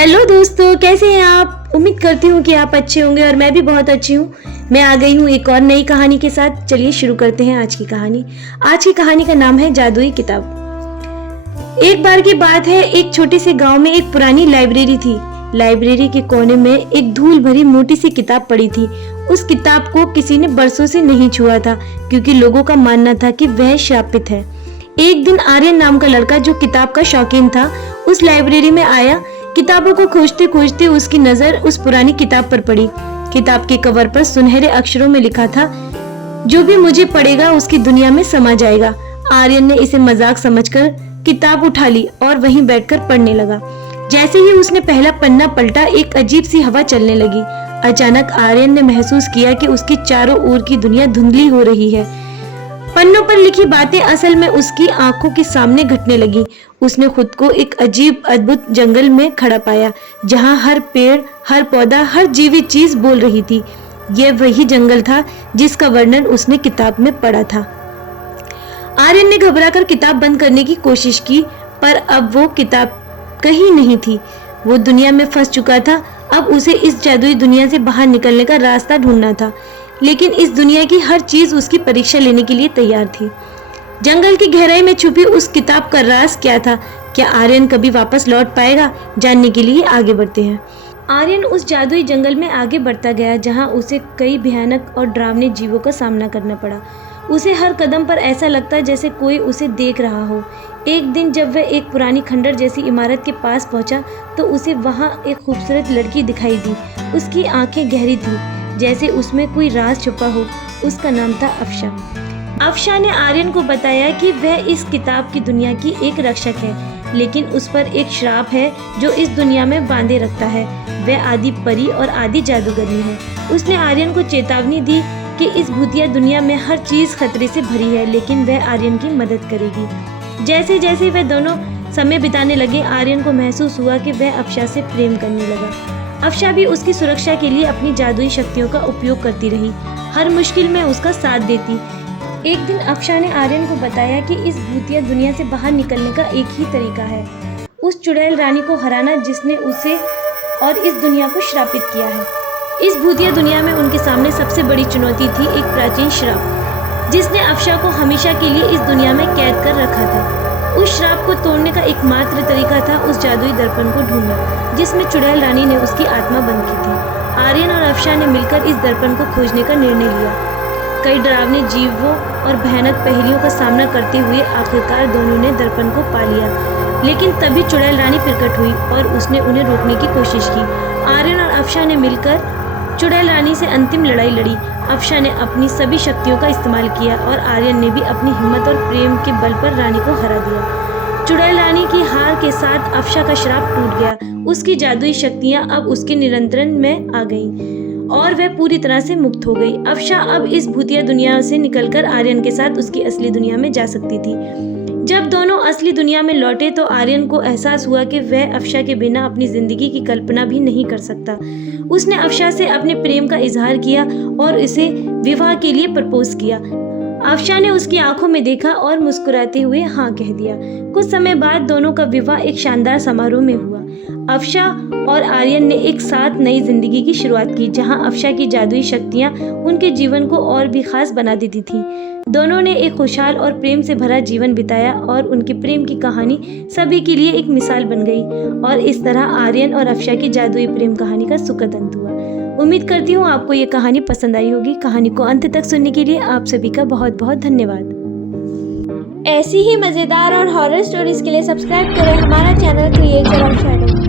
Hello दोस्तों, कैसे हैं आप। उम्मीद करती हूँ कि आप अच्छे होंगे और मैं भी बहुत अच्छी हूँ। मैं आ गई हूँ एक और नई कहानी के साथ। चलिए शुरू करते हैं आज की कहानी। आज की कहानी का नाम है जादुई किताब। एक बार की बात है, एक छोटे से गांव में एक पुरानी लाइब्रेरी थी। लाइब्रेरी के कोने में एक धूल भरी मोटी सी किताब पड़ी थी। उस किताब को किसी ने बरसों से नहीं छुआ था, क्योंकि लोगों का मानना था कि वह श्रापित है। एक दिन आर्यन नाम का लड़का, जो किताब का शौकीन था, उस लाइब्रेरी में आया। किताबों को खोजते खोजते उसकी नजर उस पुरानी किताब पर पड़ी। किताब के कवर पर सुनहरे अक्षरों में लिखा था, जो भी मुझे पढ़ेगा उसकी दुनिया में समा जाएगा। आर्यन ने इसे मजाक समझकर किताब उठा ली और वहीं बैठकर पढ़ने लगा। जैसे ही उसने पहला पन्ना पलटा, एक अजीब सी हवा चलने लगी। अचानक आर्यन ने महसूस किया कि उसकी चारों ओर की दुनिया धुंधली हो रही है। पन्नों पर लिखी बातें असल में उसकी आंखों के सामने घटने लगी। उसने खुद को एक अजीब अद्भुत जंगल में खड़ा पाया, जहां हर पेड़, हर पौधा, हर जीवित चीज बोल रही थी। यह वही जंगल था जिसका वर्णन उसने किताब में पढ़ा था। आर्यन ने घबराकर किताब बंद करने की कोशिश की, पर अब वो किताब कहीं नहीं थी। वो दुनिया में फंस चुका था। अब उसे इस जादुई दुनिया से बाहर निकलने का रास्ता ढूंढना था, लेकिन इस दुनिया की हर चीज उसकी परीक्षा लेने के लिए तैयार थी। जंगल की गहराई में छुपी उस किताब का राज क्या था? क्या आर्यन कभी वापस लौट पाएगा? जानने के लिए आगे बढ़ते हैं। आर्यन उस जादुई जंगल में आगे बढ़ता गया, जहां उसे कई भयानक और डरावने जीवों का सामना करना पड़ा। उसे हर कदम पर ऐसा लगता जैसे कोई उसे देख रहा हो। एक दिन जब वह एक पुरानी खंडर जैसी इमारत के पास पहुंचा, तो उसे वहां एक खूबसूरत लड़की दिखाई दी। उसकी आंखें गहरी थी, जैसे उसमें कोई राज छुपा हो। उसका नाम था अफशा। अफशा ने आर्यन को बताया कि वह इस किताब की दुनिया की एक रक्षक है, लेकिन उस पर एक श्राप है जो इस दुनिया में बांधे रखता है। वह आदि परी और आदि जादूगरनी है। उसने आर्यन को चेतावनी दी कि इस भूतिया दुनिया में हर चीज खतरे से भरी है, लेकिन वह आर्यन की मदद करेगी। जैसे जैसे वह दोनों समय बिताने लगे, आर्यन को महसूस हुआ कि वह अफशा से प्रेम करने लगा। अफशा भी उसकी सुरक्षा के लिए अपनी जादुई शक्तियों का उपयोग करती रही, हर मुश्किल में उसका साथ देती। एक दिन अफशा ने आर्यन को बताया कि इस भूतिया दुनिया से बाहर निकलने का एक ही तरीका है, उस चुड़ैल रानी को हराना जिसने उसे और इस दुनिया को श्रापित किया है। इस भूतिया दुनिया में उनके सामने सबसे बड़ी चुनौती थी एक प्राचीन श्राप, जिसने अफशा को हमेशा के लिए इस दुनिया में कैद कर रखा था। उस श्राप को तोड़ने का एकमात्र तरीका था उस जादुई दर्पण को ढूंढना, जिसमें चुड़ैल रानी ने उसकी आत्मा बंद की थी। आर्यन और अफशा ने मिलकर इस दर्पण को खोजने का निर्णय लिया। कई डरावने जीवों और भयानक पहेलियों का सामना करते हुए आखिरकार दोनों ने दर्पण को पा लिया। लेकिन तभी चुड़ैल रानी प्रकट हुई और उसने उन्हें रोकने की कोशिश की। आर्यन और अफशा ने मिलकर चुड़ैल रानी से अंतिम लड़ाई लड़ी। अफशा ने अपनी सभी शक्तियों का इस्तेमाल किया और आर्यन ने भी अपनी हिम्मत और प्रेम के बल पर रानी को हरा दिया। चुड़ैल रानी की हार के साथ अफशा का श्राप टूट गया। उसकी जादुई शक्तियां अब उसके नियंत्रण में आ गईं और वह पूरी तरह से मुक्त हो गई। अफशा अब इस भूतिया दुनिया से निकलकर आर्यन के साथ उसकी असली दुनिया में जा सकती थी। जब दोनों असली दुनिया में लौटे तो आर्यन को एहसास हुआ कि वह अफशा के बिना अपनी जिंदगी की कल्पना भी नहीं कर सकता। उसने अफशा से अपने प्रेम का इजहार किया और इसे विवाह के लिए प्रपोज किया। अफशा ने उसकी आंखों में देखा और मुस्कुराते हुए हाँ कह दिया। कुछ समय बाद दोनों का विवाह एक शानदार समारोह में हुआ। अफशा और आर्यन ने एक साथ नई जिंदगी की शुरुआत की, जहां अफशा की जादुई शक्तियां उनके जीवन को और भी खास बना देती थी। दोनों ने एक खुशहाल और प्रेम से भरा जीवन बिताया और उनके प्रेम की कहानी सभी के लिए एक मिसाल बन गई। और इस तरह आर्यन और अफशा की जादुई प्रेम कहानी का सुखद अंत हुआ। उम्मीद करती हूँ आपको ये कहानी पसंद आई होगी। कहानी को अंत तक सुनने के लिए आप सभी का बहुत बहुत धन्यवाद। ऐसी ही मज़ेदार और हॉरर स्टोरीज के लिए सब्सक्राइब करें हमारा चैनल क्रिएचर ऑफ शैडो।